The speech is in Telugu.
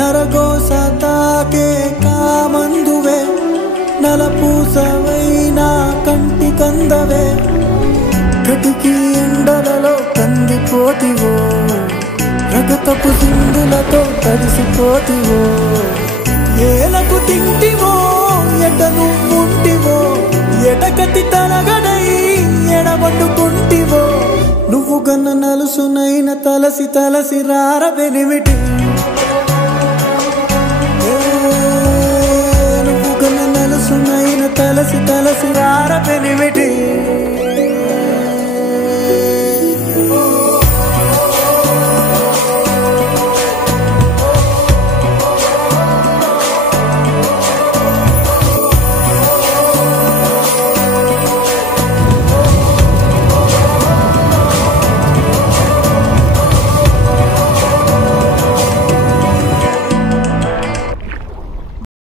నరగోస తాకే కామందువే నలపూసవైనా కంటి కందవే కటికి ఎండలలో కందిపోతివో రగతపు సింధులతో తడిసిపోతివో ఏలకు తింటివో ఎట నువ్వుంటివో ఎటకటి తలగడై ఎడబట్టుకుంటివో నువ్వు గన్న నలుసునైన తలసి తలసి రారవెనిమిటి నువ్వు గన్న నలుసునైన తలసి తలసి రారవెనిమిటి